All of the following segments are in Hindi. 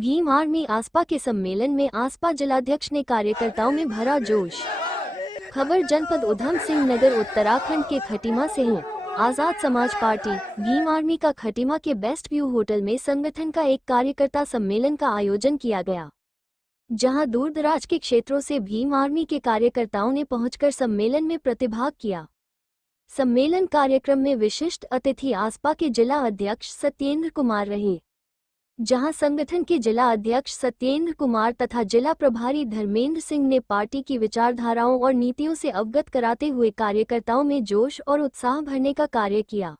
भीम आर्मी आसपा के सम्मेलन में आसपा जिलाध्यक्ष ने कार्यकर्ताओं में भरा जोश। खबर जनपद उधम सिंह नगर उत्तराखंड के खटीमा से है। आजाद समाज पार्टी भीम आर्मी का खटीमा के बेस्ट व्यू होटल में संगठन का एक कार्यकर्ता सम्मेलन का आयोजन किया गया, जहां दूर दराज के क्षेत्रों से भीम आर्मी के कार्यकर्ताओं ने पहुंचकर सम्मेलन में प्रतिभाग किया। सम्मेलन कार्यक्रम में विशिष्ट अतिथि आसपा के जिला अध्यक्ष सत्येंद्र कुमार रहे, जहां संगठन के जिला अध्यक्ष सत्येंद्र कुमार तथा जिला प्रभारी धर्मेंद्र सिंह ने पार्टी की विचारधाराओं और नीतियों से अवगत कराते हुए कार्यकर्ताओं में जोश और उत्साह भरने का कार्य किया।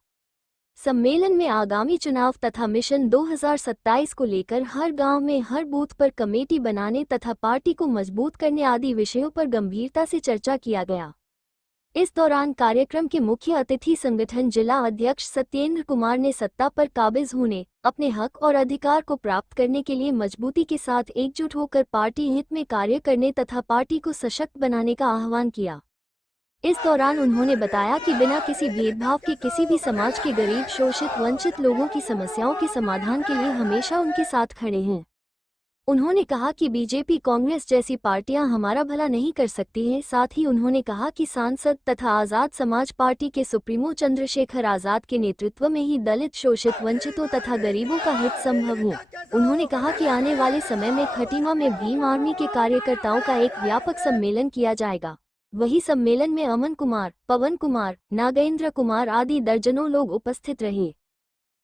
सम्मेलन में आगामी चुनाव तथा मिशन 2027 को लेकर हर गांव में हर बूथ पर कमेटी बनाने तथा पार्टी को मजबूत करने आदि विषयों पर गंभीरता से चर्चा किया गया। इस दौरान कार्यक्रम के मुख्य अतिथि संगठन जिला अध्यक्ष सत्येंद्र कुमार ने सत्ता पर काबिज होने, अपने हक और अधिकार को प्राप्त करने के लिए मजबूती के साथ एकजुट होकर पार्टी हित में कार्य करने तथा पार्टी को सशक्त बनाने का आह्वान किया। इस दौरान उन्होंने बताया कि बिना किसी भेदभाव के किसी भी समाज के गरीब, शोषित, वंचित लोगों की समस्याओं के समाधान के लिए हमेशा उनके साथ खड़े हैं। उन्होंने कहा कि बीजेपी, कांग्रेस जैसी पार्टियां हमारा भला नहीं कर सकती हैं। साथ ही उन्होंने कहा कि सांसद तथा आजाद समाज पार्टी के सुप्रीमो चंद्रशेखर आजाद के नेतृत्व में ही दलित, शोषित, वंचितों तथा गरीबों का हित संभव है। उन्होंने कहा कि आने वाले समय में खटीमा में भीम आर्मी के कार्यकर्ताओं का एक व्यापक सम्मेलन किया जाएगा। वही सम्मेलन में अमन कुमार, पवन कुमार, नागेंद्र कुमार आदि दर्जनों लोग उपस्थित रहे।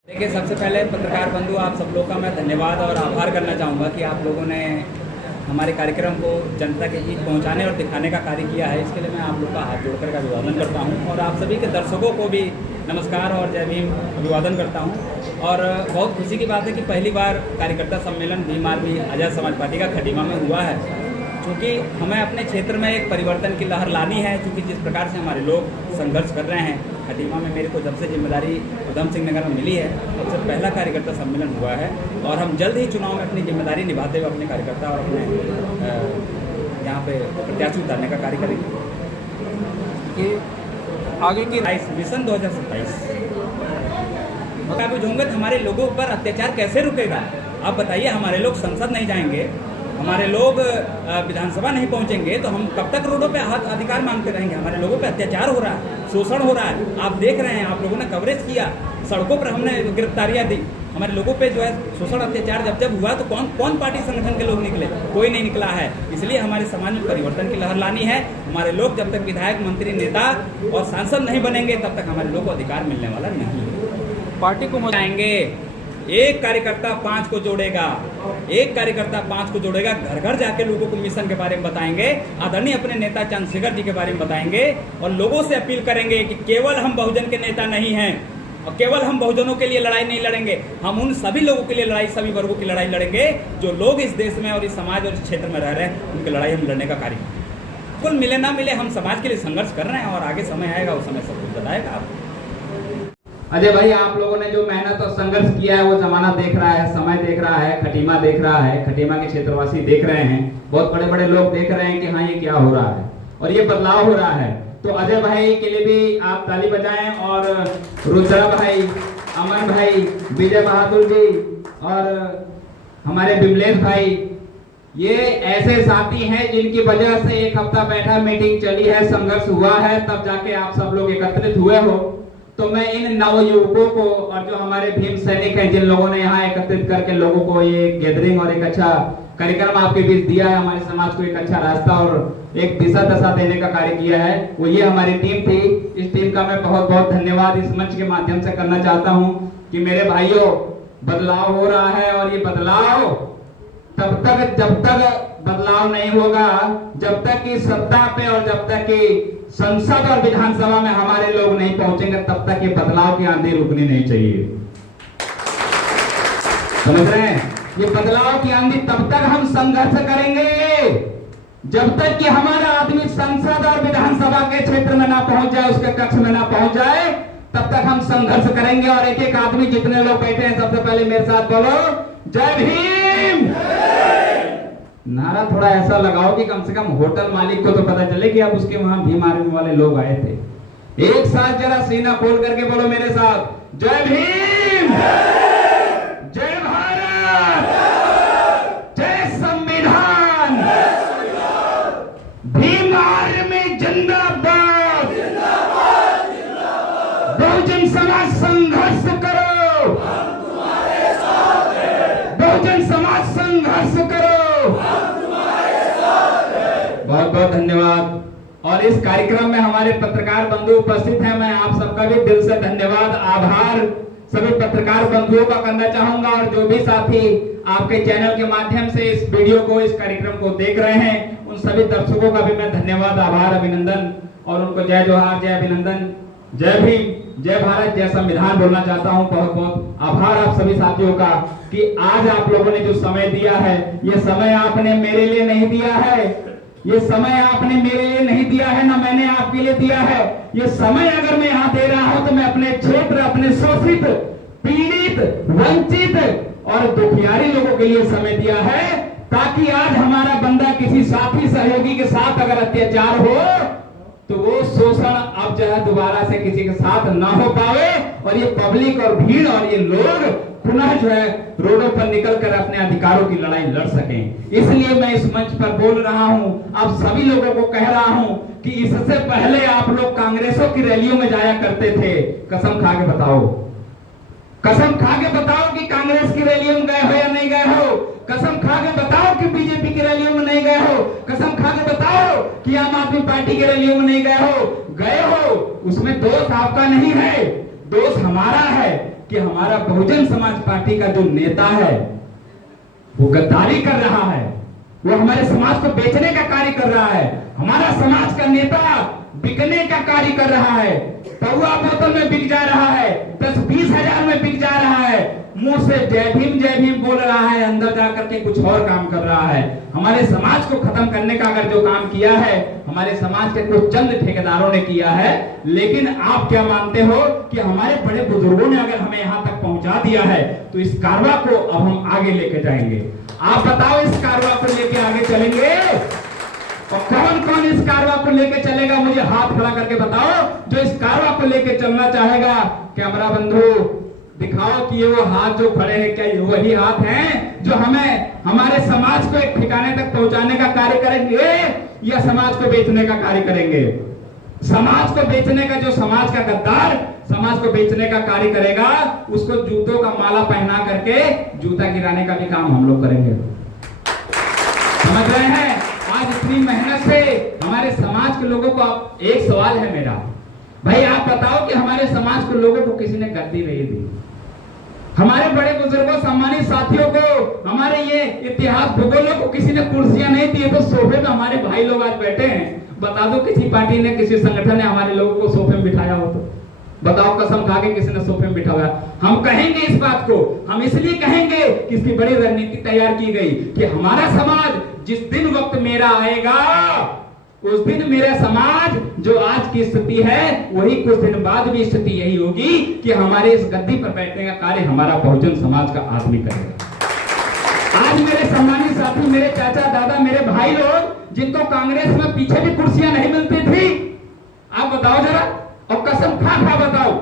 देखिए, सबसे पहले पत्रकार बंधु आप सब लोगों का मैं धन्यवाद और आभार करना चाहूँगा कि आप लोगों ने हमारे कार्यक्रम को जनता के बीच पहुँचाने और दिखाने का कार्य किया है। इसके लिए मैं आप लोग का हाथ जोड़कर का अभिवादन करता हूँ और आप सभी के दर्शकों को भी नमस्कार और जय भीम अभिवादन करता हूँ। और बहुत खुशी की बात है कि पहली बार कार्यकर्ता सम्मेलन भीम आर्मी आजाद समाज पार्टी का खटीमा में हुआ है, क्योंकि हमें अपने क्षेत्र में एक परिवर्तन की लहर लानी है। क्योंकि जिस प्रकार से हमारे लोग संघर्ष कर रहे हैं, खटीमा में मेरे को जब से जिम्मेदारी उधम सिंह नगर में मिली है तब से पहला कार्यकर्ता सम्मेलन हुआ है और हम जल्द ही चुनाव में अपनी जिम्मेदारी निभाते हुए अपने कार्यकर्ता और अपने यहाँ पे प्रत्याशी उतारने का कार्य करेंगे। आगे की मिशन 2027 होंगे तो हमारे लोगों पर अत्याचार कैसे रुकेगा? आप बताइए, हमारे लोग संसद नहीं जाएंगे, हमारे लोग विधानसभा नहीं पहुंचेंगे तो हम कब तक रोडों पे अधिकार मांगते रहेंगे? हमारे लोगों पे अत्याचार हो रहा है, शोषण हो रहा है, आप देख रहे हैं। आप लोगों ने कवरेज किया, सड़कों पर हमने गिरफ्तारियां दी। हमारे लोगों पे जो है शोषण, अत्याचार जब हुआ तो कौन पार्टी संगठन के लोग निकले? कोई नहीं निकला है। इसलिए हमारे समाज में परिवर्तन की लहर लानी है। हमारे लोग जब तक विधायक, मंत्री, नेता और सांसद नहीं बनेंगे तब तक हमारे लोग को अधिकार मिलने वाला नहीं है। पार्टी को मचाएंगे, एक कार्यकर्ता 5 को जोड़ेगा, एक कार्यकर्ता 5 को जोड़ेगा। घर घर जाके लोगों को मिशन के बारे में बताएंगे, आदरणीय अपने नेता चंद्रशेखर जी के बारे में बताएंगे और लोगों से अपील करेंगे कि केवल हम बहुजन के नेता नहीं हैं और केवल हम बहुजनों के लिए लड़ाई नहीं लड़ेंगे, हम उन सभी लोगों के लिए लड़ाई, सभी वर्गों की लड़ाई लड़ेंगे जो लोग इस देश में और इस समाज और इस क्षेत्र में रह रहे हैं, उनकी लड़ाई हम लड़ने का कार्य। कुल मिले ना मिले, हम समाज के लिए संघर्ष कर रहे हैं और आगे समय आएगा, उस समय सब कुछ बताएगा आपको। अजय भाई, आप लोगों ने जो मेहनत और संघर्ष किया है वो जमाना देख रहा है, समय देख रहा है, खटीमा देख रहा है, खटीमा के क्षेत्रवासी देख रहे हैं, बहुत बड़े बड़े लोग देख रहे हैं कि हाँ ये क्या हो रहा है और ये बदलाव हो रहा है। तो अजय भाई के लिए भी आप ताली बजाएं और रुद्रा भाई, अमन भाई, विजय बहादुर जी और हमारे बिमलेश भाई, ये ऐसे साथी हैं जिनकी वजह से एक हफ्ता बैठा मीटिंग चली है, संघर्ष हुआ है, तब जाके आप सब लोग एकत्रित हुए हो। तो मैं इन नवयुवकों को और जो हमारे भीम सैनिक हैं, जिन लोगों ने यहाँ एकत्रित करके लोगों को ये गैदरिंग और एक अच्छा कार्यक्रम आपके बीच दिया है, हमारे समाज को एक अच्छा रास्ता और एक दिशा दशा देने का कार्य किया है, वो ये हमारी टीम थी। इस टीम का मैं बहुत बहुत धन्यवाद इस मंच के माध्यम से करना चाहता हूँ कि मेरे भाइयों, बदलाव हो रहा है और ये बदलाव तब तक, जब तक बदलाव नहीं होगा, जब तक कि सत्ता पे और जब तक कि संसद और विधानसभा में हमारे लोग नहीं पहुंचेंगे, तब तक ये बदलाव की आंधी रुकनी नहीं चाहिए। समझ रहे हैं? ये बदलाव की आंधी तब तक हम संघर्ष करेंगे जब तक कि हमारा आदमी संसद और विधानसभा के क्षेत्र में ना पहुंच जाए, उसके कक्ष में ना पहुंच जाए, तब तक हम संघर्ष करेंगे। और एक एक आदमी, जितने लोग बैठे हैं, सबसे पहले मेरे साथ बोलो जय भीम। नारा थोड़ा ऐसा लगाओ कि कम से कम होटल मालिक को तो पता चले कि अब उसके वहां भीम आर्मी वाले लोग आए थे। एक साथ जरा सीना खोल करके बोलो मेरे साथ, जय भीम, जय भारत। और इस कार्यक्रम में हमारे पत्रकार बंधु उपस्थित हैं। मैं आप सबका भी दिल से धन्यवाद, आभार सभी पत्रकार बंधुओं का करना चाहूंगा, और जो भी साथी आपके चैनल के माध्यम से इस वीडियो को, इस कार्यक्रम को देख रहे हैं, उन सभी दर्शकों का भी मैं धन्यवाद, आभार, अभिनंदन और उनको जय जोहार, जय अभिनंदन, जय भीम, जय भारत, जय संविधान बोलना चाहता हूं। बहुत बहुत आभार आप सभी साथियों का कि आज आप लोगों ने जो समय दिया है, ये समय आपने मेरे लिए नहीं दिया है, ये समय आपने मेरे लिए नहीं दिया है, ना मैंने आपके लिए दिया है। ये समय अगर मैं यहाँ दे रहा हूं तो मैं अपने क्षेत्र, अपने शोषित, पीड़ित, वंचित और दुखियारी लोगों के लिए समय दिया है, ताकि आज हमारा बंदा किसी साथी सहयोगी के साथ अगर अत्याचार हो तो वो शोषण अब जो है दोबारा से किसी के साथ ना हो पावे, और ये पब्लिक और भीड़ और ये लोग पुनः जो है रोडों पर निकलकर अपने अधिकारों की लड़ाई लड़ सकें। इसलिए मैं इस मंच पर बोल रहा हूं, आप सभी लोगों को कह रहा हूं कि इससे पहले आप लोग कांग्रेसों की रैलियों में जाया करते थे। कसम खा के बताओ, कसम खा के बताओ कि कांग्रेस की रैलियों में गए हो या नहीं गए हो। कसम खा के बताओ कि बीजेपी की रैलियों में नहीं गए हो। कसम खा के बताओ कि आम आदमी पार्टी की रैलियों में नहीं गए हो। गए हो, उसमें दोष आपका नहीं है, दोष हमारा है कि हमारा बहुजन समाज पार्टी का जो नेता है वो गद्दारी कर रहा है, वो हमारे समाज को बेचने का कार्य कर रहा है। हमारा समाज का नेता बिकने का कार्य कर रहा है, पौवा बोतल में बिक जा रहा है, 10-20 हजार में बिक जा रहा है, मुंह से जय भीम बोल रहा है, अंदर जाकर के कुछ और काम कर रहा है। हमारे समाज को खत्म करने का अगर जो काम किया है हमारे समाज के कुछ चंद ठेकेदारों ने किया है, लेकिन आप क्या मानते हो कि हमारे बड़े बुजुर्गों ने अगर हमें यहाँ तक पहुंचा दिया है तो इस कारवा को अब हम आगे लेके जाएंगे। आप बताओ, इस कारवा को लेके आगे चलेंगे और कौन कौन इस कारवा को लेके चलेगा? मुझे हाथ खड़ा करके बताओ जो इस कारवा को लेके चलना चाहेगा। कैमरा बंधु दिखाओ कि ये वो हाथ जो खड़े हैं, क्या ये वही हाथ हैं जो हमें हमारे समाज को एक ठिकाने तक पहुंचाने का कार्य करेंगे या समाज को बेचने का कार्य करेंगे? समाज को बेचने का, जो समाज का गद्दार समाज को बेचने का कार्य करेगा, उसको जूतों का माला पहना करके जूता गिराने का भी काम हम लोग करेंगे। समझ रहे हैं? आज इतनी मेहनत से हमारे समाज के लोगों को एक सवाल है मेरा, भाई आप बताओ कि हमारे समाज के लोगों को किसी ने गद्दी नहीं दी? हमारे बड़े बुजुर्गों, सम्मानित साथियों को, हमारे ये इतिहास भूगोलों को किसी ने कुर्सियां नहीं दी, तो सोफे में हमारे भाई लोग आज बैठे हैं। बता दो किसी पार्टी ने, किसी संगठन ने हमारे लोगों को सोफे में बिठाया हो तो बताओ, कसम खा के किसी ने सोफे में बिठाया? हम कहेंगे इस बात को, हम इसलिए कहेंगे कि इसकी बड़ी रणनीति तैयार की गई कि हमारा समाज जिस दिन वक्त मेरा आएगा उस दिन मेरा समाज जो आज की स्थिति है वही कुछ दिन बाद भी स्थिति यही होगी कि हमारे इस गद्दी पर बैठने का कार्य हमारा बहुजन समाज का आदमी करेगा। आज मेरे सम्मानित साथी, मेरे चाचा दादा, मेरे भाई लोग जिनको कांग्रेस में पीछे भी कुर्सियां नहीं मिलती थी, आप बताओ जरा, और कसम खा बताओ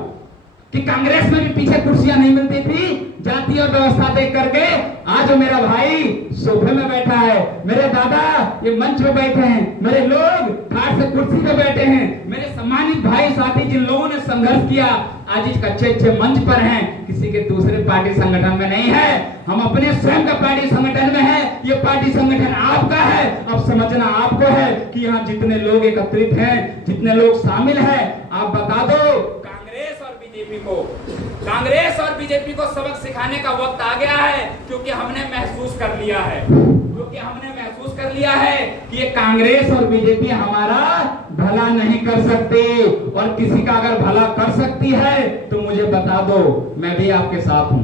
कि कांग्रेस में भी पीछे कुर्सियां नहीं मिलती थी, जाति और व्यवस्था देख करके आज मेरा भाई सोफे में बैठा है, मेरे दादा ये मंच पे बैठे हैं, मेरे लोग खाट से कुर्सी पे बैठे हैं, मेरे सम्मानित भाई साथी जिन लोगों ने संघर्ष किया आज इस अच्छे मंच पर हैं, किसी के दूसरे पार्टी संगठन में नहीं है, हम अपने स्वयं का पार्टी संगठन में है। ये पार्टी संगठन आपका है, अब समझना आपको है कि यहाँ जितने लोग एकत्रित हैं, जितने लोग शामिल हैं, आप बता दो कांग्रेस और बीजेपी को सबक सिखाने का वक्त आ गया है, क्योंकि हमने महसूस कर लिया है कि ये कांग्रेस और बीजेपी हमारा भला नहीं कर सकते, और किसी का अगर भला कर सकती है तो मुझे बता दो, मैं भी आपके साथ हूं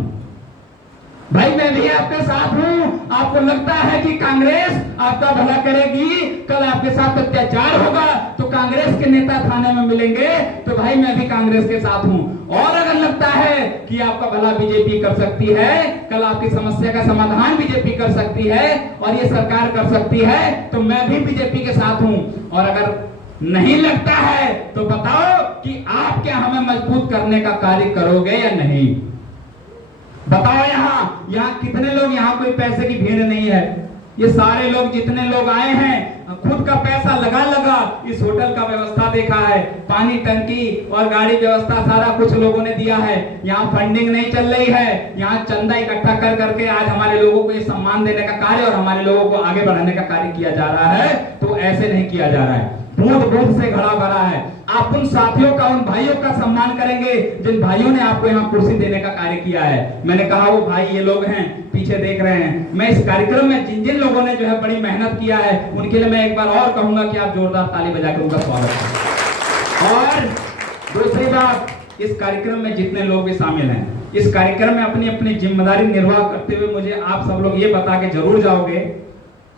भाई, मैं भी आपके साथ हूं। आपको लगता है कि कांग्रेस आपका भला करेगी, कल आपके साथ अत्याचार होगा तो कांग्रेस के नेता थाने में मिलेंगे, तो भाई मैं भी कांग्रेस के साथ हूं। और अगर लगता है कि आपका भला बीजेपी कर सकती है, कल आपकी समस्या का समाधान बीजेपी कर सकती है और ये सरकार कर सकती है, तो मैं भी बीजेपी के साथ हूं। और अगर नहीं लगता है तो बताओ कि आप क्या हमें मजबूत करने का कार्य करोगे या नहीं? बताओ, यहाँ कितने लोग, यहाँ कोई पैसे की भीड़ नहीं है, ये सारे लोग जितने लोग आए हैं खुद का पैसा लगा इस होटल का व्यवस्था देखा है, पानी टंकी और गाड़ी व्यवस्था सारा कुछ लोगों ने दिया है। यहाँ फंडिंग नहीं चल रही है, यहाँ चंदा इकट्ठा कर करके आज हमारे लोगों को ये सम्मान देने का कार्य और हमारे लोगों को आगे बढ़ाने का कार्य किया जा रहा है, तो ऐसे नहीं किया जा रहा है। बूंद बूंद से घड़ा भरा है। आप उन साथियों का, उन भाइयों का सम्मान करेंगे जिन भाइयों ने आपको यहाँ कुर्सी देने का कार्य किया है। मैंने कहा वो भाई ये लोग हैं, पीछे देख रहे हैं। मैं इस कार्यक्रम में जिन जिन लोगों ने जो है बड़ी मेहनत किया है उनके लिए मैं एक बार और कहूंगा कि आप जोरदार ताली बजा के उनका स्वागत करें। और दूसरी बात, इस कार्यक्रम में जितने लोग भी शामिल हैं, इस कार्यक्रम में अपनी अपनी जिम्मेदारी निर्वाह करते हुए मुझे आप सब लोग ये बता के जरूर जाओगे,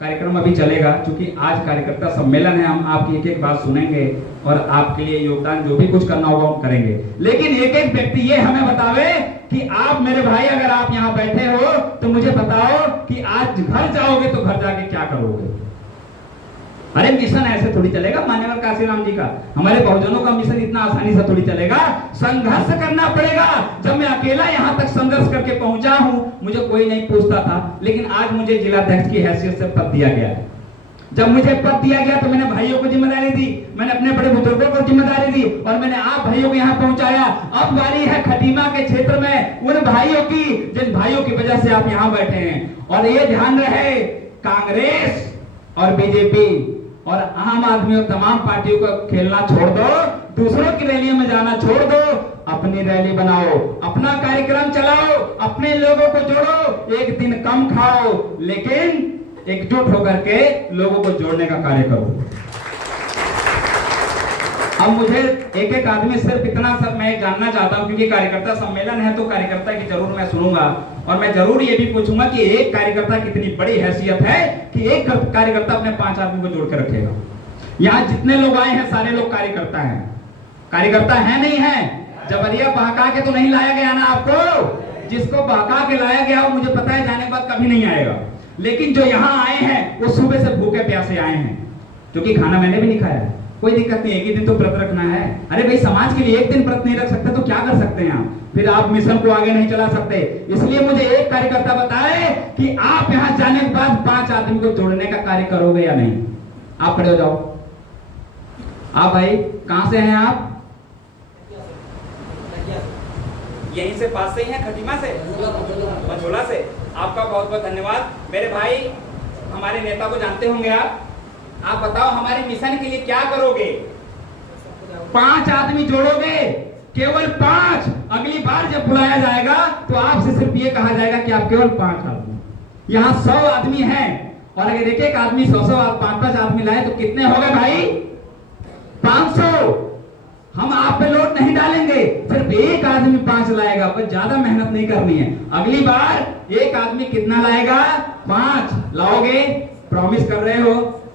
कार्यक्रम अभी चलेगा, क्योंकि आज कार्यकर्ता सम्मेलन है, हम आपकी एक एक बात सुनेंगे और आपके लिए योगदान जो भी कुछ करना होगा हम करेंगे। लेकिन एक एक व्यक्ति ये हमें बतावे कि आप मेरे भाई अगर आप यहाँ बैठे हो तो मुझे बताओ कि आज घर जाओगे तो घर जाके क्या करोगे। अरे मिशन ऐसे थोड़ी चलेगा मान्यवर काशीराम जी का, हमारे बहुजनों का मिशन इतना आसानी से थोड़ी चलेगा, संघर्ष करना पड़ेगा। जब मैं अकेला यहाँ तक संघर्ष करके पहुंचा हूँ, मुझे कोई नहीं पूछता था, लेकिन आज मुझे जिलाध्यक्ष की हैसियत से पद दिया गया है। जब मुझे पद दिया गया तो मैंने भाइयों को जिम्मेदारी दी, मैंने अपने बड़े बुजुर्गों को जिम्मेदारी दी और मैंने आप भाइयों को यहाँ पहुंचाया। अब बारी है खटीमा के क्षेत्र में उन भाइयों की जिन भाइयों की वजह से आप यहाँ बैठे हैं। और ये ध्यान रहे, कांग्रेस और बीजेपी और आम आदमी और तमाम पार्टियों को खेलना छोड़ दो, दूसरों की रैलियों में जाना छोड़ दो, अपनी रैली बनाओ, अपना कार्यक्रम चलाओ, अपने लोगों को जोड़ो, एक दिन कम खाओ लेकिन एकजुट होकर के लोगों को जोड़ने का कार्य करो। अब मुझे एक एक आदमी सिर्फ इतना सब मैं जानना चाहता हूं, क्योंकि कार्यकर्ता सम्मेलन है तो कार्यकर्ता की जरूर मैं सुनूंगा और मैं जरूर ये भी पूछूंगा कि एक कार्यकर्ता कितनी बड़ी हैसियत है कि एक कार्यकर्ता अपने 5 आदमी को जोड़ के रखेगा। यहाँ जितने लोग आए हैं सारे लोग कार्यकर्ता हैं, कार्यकर्ता है नहीं है, जबरिया बहका के तो नहीं लाया गया ना आपको। जिसको बहका के लाया गया वो मुझे पता है जाने के बाद कभी नहीं आएगा, लेकिन जो यहाँ आए हैं वो सुबह से भूखे प्यासे आए हैं, क्योंकि खाना मैंने भी नहीं खाया। कोई दिक्कत नहीं, एक ही दिन तो व्रत रखना है। अरे भाई समाज के लिए एक दिन व्रत नहीं रख सकते तो क्या कर सकते हैं आप, फिर आप मिशन को आगे नहीं चला सकते। इसलिए मुझे एक कार्यकर्ता बताए कि आप यहाँ जाने के बाद 5 आदमी को जोड़ने का कार्य करोगे या नहीं। आप खड़े हो जाओ। आप भाई कहां से हैं आप? यहीं से पास से ही हैं, खटीमा से, मझोला से। आपका बहुत बहुत धन्यवाद। मेरे भाई हमारे नेता को जानते होंगे आप बताओ हमारे मिशन के लिए क्या करोगे? 5 आदमी जोड़ोगे, केवल 5। अगली बार जब बुलाया जाएगा तो आपसे सिर्फ ये कहा जाएगा कि आप केवल 5 आदमी। यहाँ 100 आदमी हैं और अगर एक एक आदमी 100 5-5 आदमी लाए तो कितने हो गए भाई? 500। हम आप पे लोड नहीं डालेंगे, सिर्फ एक आदमी 5 लाएगा, बस ज्यादा मेहनत नहीं करनी है। अगली बार एक आदमी कितना लाएगा? 5 लाओगे, प्रॉमिस कर रहे हो?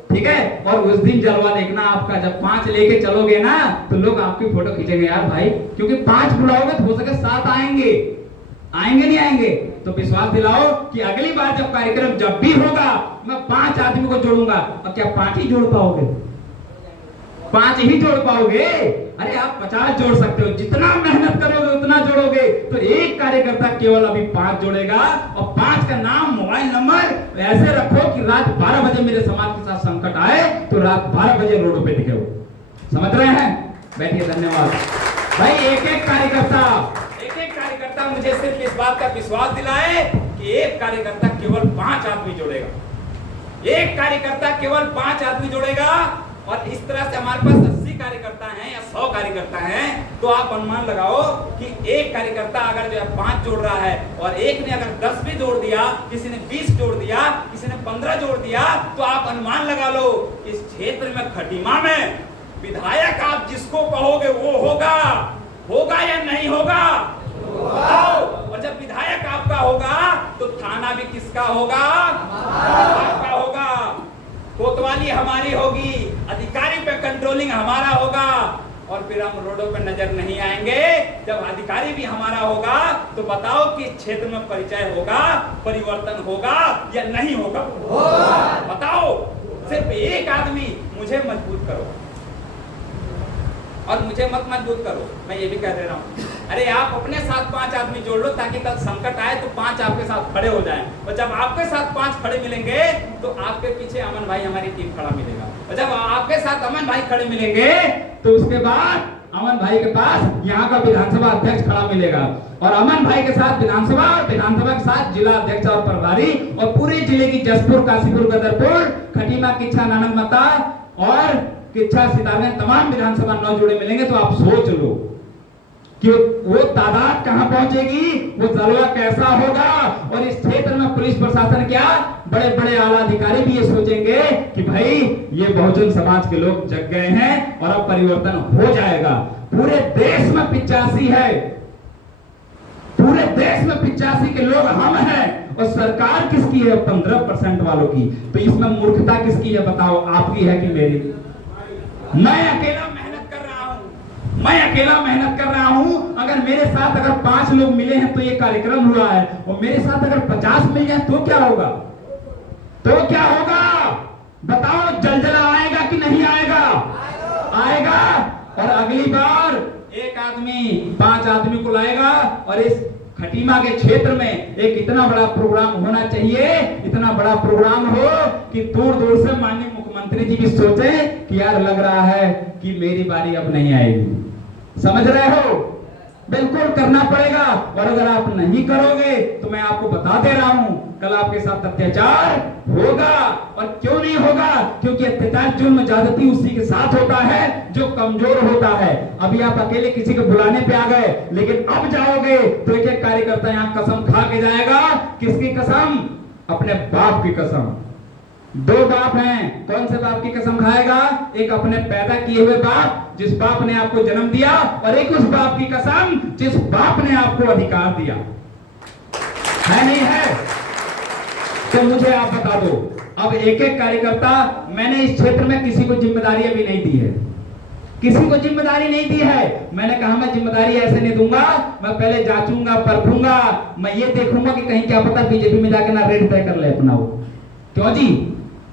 ठीक है। और उस दिन जलवा देखना आपका, जब 5 लेके चलोगे ना तो लोग आपकी फोटो खींचेंगे यार भाई, क्योंकि 5 बुलाओगे तो हो सके 7 आएंगे नहीं आएंगे। तो विश्वास दिलाओ कि अगली बार जब कार्यक्रम जब भी होगा मैं 5 आदमी को जोड़ूंगा। और क्या 5 ही जोड़ पाओगे? 5 ही जोड़ पाओगे? अरे आप 50 जोड़ सकते हो, जितना मेहनत करोगे उतना जोड़ोगे। तो एक कार्यकर्ता केवल अभी 5 जोड़ेगा और 5 का नाम, मोबाइल नंबर ऐसे रखो कि रात 12 बजे मेरे समाज के साथ संकट आए तो रात 12 बजे रोडों पे दिखे हो। समझ रहे हैं? बैठिए, धन्यवाद भाई। एक एक कार्यकर्ता मुझे सिर्फ इस बात का विश्वास दिलाए कि एक कार्यकर्ता केवल 5 आदमी जोड़ेगा। एक कार्यकर्ता केवल 5 आदमी जोड़ेगा। और इस तरह से हमारे पास 80 कार्यकर्ता हैं या 100 कार्यकर्ता हैं, तो आप अनुमान लगाओ कि एक कार्यकर्ता अगर जो है 5 जोड़ रहा है और एक ने अगर 10 भी जोड़ दिया, किसी ने 20 जोड़ दिया, किसी ने 15 जोड़ दिया, तो आप अनुमान लगा लो इस क्षेत्र में, खटीमा में विधायक आप जिसको कहोगे वो होगा या नहीं होगा? और जब विधायक आपका होगा तो थाना भी किसका होगा? आपका होगा। कोतवाली हमारी होगी, अधिकारी पे कंट्रोलिंग हमारा होगा। और फिर हम रोडों पे नजर नहीं आएंगे। जब अधिकारी भी हमारा होगा तो बताओ कि क्षेत्र में परिचय होगा, परिवर्तन होगा या नहीं होगा? बताओ। सिर्फ एक आदमी मुझे मजबूत करो और मुझे मत मजबूत करो। मैं ये भी कह दे रहा हूँ, अरे आप अपने साथ 5 आदमी जोड़ लो ताकि कल संकट आए तो 5 आपके साथ खड़े हो जाएं। और जब आपके साथ 5 खड़े मिलेंगे तो आपके पीछे अमन भाई हमारी टीम खड़ा मिलेगा। और जब आपके साथ अमन भाई खड़े मिलेंगे तो उसके बाद अमन भाई के पास यहाँ का विधानसभा अध्यक्ष खड़ा मिलेगा। और अमन भाई के साथ विधानसभा और विधानसभा के साथ जिला अध्यक्ष और प्रभारी और पूरे जिले की जसपुर, काशीपुर, गदरपुर, खटीमा, किच्छा, नानकमता और कि 6 सितारे तमाम विधानसभा 9 जोड़े मिलेंगे, तो आप सोच लो कि वो तादाद कहां पहुंचेगी, वो जलवा कैसा होगा। और इस क्षेत्र में पुलिस प्रशासन क्या, बड़े बड़े आला अधिकारी भी ये सोचेंगे कि भाई ये बहुजन समाज के लोग जग गए हैं और अब परिवर्तन हो जाएगा। पूरे देश में 85 है, पूरे देश में 85 के लोग हम हैं, और सरकार किसकी है, 15% वालों की। तो इसमें मूर्खता किसकी है बताओ, आपकी है कि मेरी? मैं अकेला मेहनत कर रहा हूं। अगर मेरे साथ अगर 5 लोग मिले हैं तो ये कार्यक्रम हुआ है, और मेरे साथ अगर 50 मिल जाए तो क्या होगा? बताओ, जलजला आएगा कि नहीं आएगा? आएगा। और अगली बार 1 आदमी 5 आदमी को लाएगा, और इस खटीमा के क्षेत्र में एक इतना बड़ा प्रोग्राम होना चाहिए, इतना बड़ा प्रोग्राम हो कि दूर दूर से माननीय मुख्यमंत्री जी भी सोचे कि यार लग रहा है कि मेरी बारी अब नहीं आएगी। समझ रहे हो? बिल्कुल करना पड़ेगा। और अगर आप नहीं करोगे तो मैं आपको बता दे रहा हूं, कल आपके साथ अत्याचार होगा। और क्यों नहीं होगा? क्योंकि अत्याचार, जुल्म, ज्यादती उसी के साथ होता है जो कमजोर होता है। अभी आप अकेले किसी को बुलाने पे आ गए, लेकिन अब जाओगे तो एक कार्यकर्ता यहाँ कसम खा के जाएगा। किसकी कसम? अपने बाप की कसम। 2 बाप हैं, कौन से बाप की कसम खाएगा? एक अपने पैदा किए हुए बाप, जिस बाप ने आपको जन्म दिया, और एक उस बाप की कसम जिस बाप ने आपको अधिकार दिया। है नहीं है? तो मुझे आप बता दो। अब एक एक कार्यकर्ता, मैंने इस क्षेत्र में किसी को जिम्मेदारी अभी नहीं दी है, किसी को जिम्मेदारी नहीं दी है। मैंने कहा मैं जिम्मेदारी ऐसे नहीं दूंगा, मैं पहले जांचूंगा, परखूंगा, मैं ये देखूंगा कि कहीं क्या पता बीजेपी में जाकर ना रेड तय कर ले अपना वो। क्यों जी?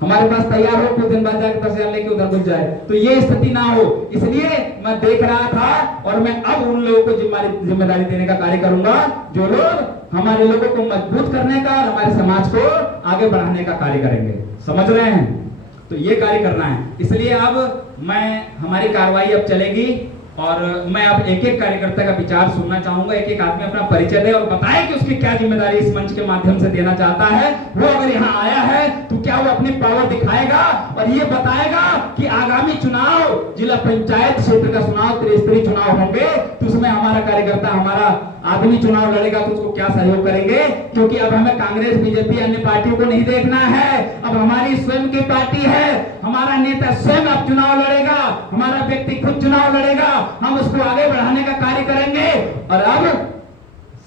हमारे पास तैयार हो, कुछ दिन बाद जाकर 10,000 लेके उधर घुस जाए, तो ये स्थिति ना हो। इसलिए मैं देख रहा था, और मैं अब उन लोगों को जिम्मेदारी देने का कार्य करूंगा जो लोग हमारे लोगों को मजबूत करने का और हमारे समाज को आगे बढ़ाने का कार्य करेंगे। समझ रहे हैं? तो ये कार्य करना है। इसलिए अब हमारी कार्रवाई अब चलेगी, और मैं अब एक एक कार्यकर्ता का विचार सुनना चाहूंगा। एक एक आदमी अपना परिचय दे और बताए कि उसकी क्या जिम्मेदारी इस मंच के माध्यम से देना चाहता है। वो अगर यहाँ आया है तो क्या वो अपनी पावर दिखाएगा और ये बताएगा कि आगामी चुनाव, जिला पंचायत क्षेत्र का चुनाव, त्रिस्तरीय चुनाव होंगे, तो उसमें हमारा कार्यकर्ता, हमारा आदमी चुनाव लड़ेगा तो उसको क्या सहयोग करेंगे। क्योंकि अब हमें कांग्रेस, बीजेपी, अन्य पार्टियों को नहीं देखना है, अब हमारी स्वयं की पार्टी है। हमारा नेता स्वयं अब चुनाव लड़ेगा, हमारा व्यक्ति खुद चुनाव लड़ेगा, हम उसको आगे बढ़ाने का कार्य करेंगे। और अब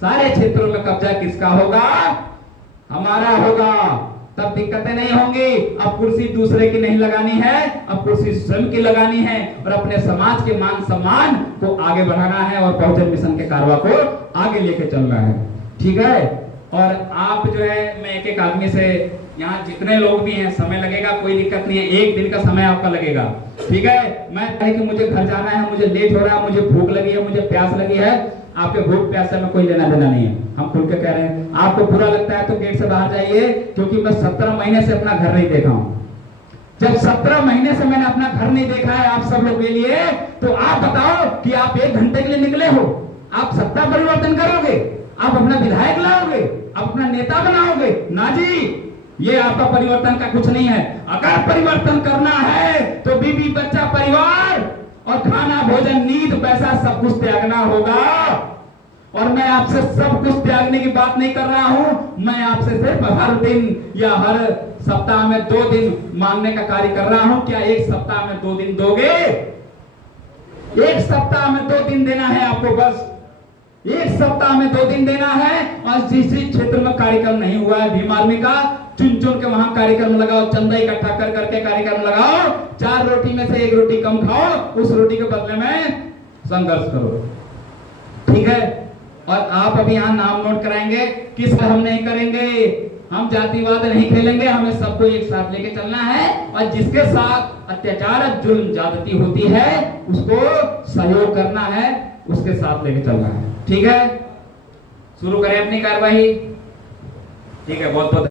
सारे क्षेत्रों में कब्जा किसका होगा? हमारा होगा। तब दिक्कतें नहीं होंगी। अब कुर्सी दूसरे की नहीं लगानी है, अब कुर्सी स्वयं की लगानी है, और अपने समाज के मान सम्मान को आगे बढ़ाना है, और बहुजन मिशन के कारवा को आगे लेके चलना है। ठीक है? और आप जो है, मैं एक एक आदमी से, यहाँ जितने लोग भी हैं, समय लगेगा, कोई दिक्कत नहीं है, 1 दिन का समय आपका लगेगा। ठीक है? मैं कहे कि मुझे घर जाना है, मुझे लेट हो रहा है, मुझे भूख लगी है, मुझे प्यास लगी है, आपके भूख प्यास से में कोई लेना देना नहीं है, हम खुल के कह रहे हैं। आपको बुरा लगता है तो गेट से बाहर जाइए, क्योंकि मैं 17 महीने से अपना घर नहीं देखा हूं। जब 17 महीने से मैंने अपना घर नहीं देखा है आप सब लोग के लिए, तो आप बताओ कि आप 1 घंटे के लिए निकले हो, आप सत्ता परिवर्तन करोगे, आप अपना विधायक लाओगे, आप अपना नेता बनाओगे? ना जी, ये आपका परिवर्तन का कुछ नहीं है। अगर परिवर्तन करना है तो बीबी, बच्चा, परिवार और खाना, भोजन, नींद, पैसा सब कुछ त्यागना होगा। और मैं आपसे सब कुछ त्यागने की बात नहीं कर रहा हूं, मैं आपसे सिर्फ हर दिन या हर सप्ताह में 2 दिन मांगने का कार्य कर रहा हूं। क्या 1 सप्ताह में 2 दिन दोगे? 1 सप्ताह में 2 दिन देना है आपको, बस 1 सप्ताह में 2 दिन देना है। और जिस क्षेत्र में कार्यक्रम नहीं हुआ है भीम आर्मी का, चुन चुन के वहां कार्यक्रम लगाओ, चंदा इकट्ठा कर करके कार्यक्रम लगाओ। 4 रोटी में से 1 रोटी कम खाओ, उस रोटी के बदले में संघर्ष करो। ठीक है? और आप अभी यहाँ नाम नोट कराएंगे, किस हम नहीं करेंगे, हम जातिवाद नहीं खेलेंगे, हमें सबको एक साथ लेके चलना है। और जिसके साथ अत्याचार, जुल्म, ज्यादती होती है उसको सहयोग करना है, उसके साथ लेके चलना है। ठीक है? शुरू करें अपनी कार्रवाई। ठीक है, बहुत बहुत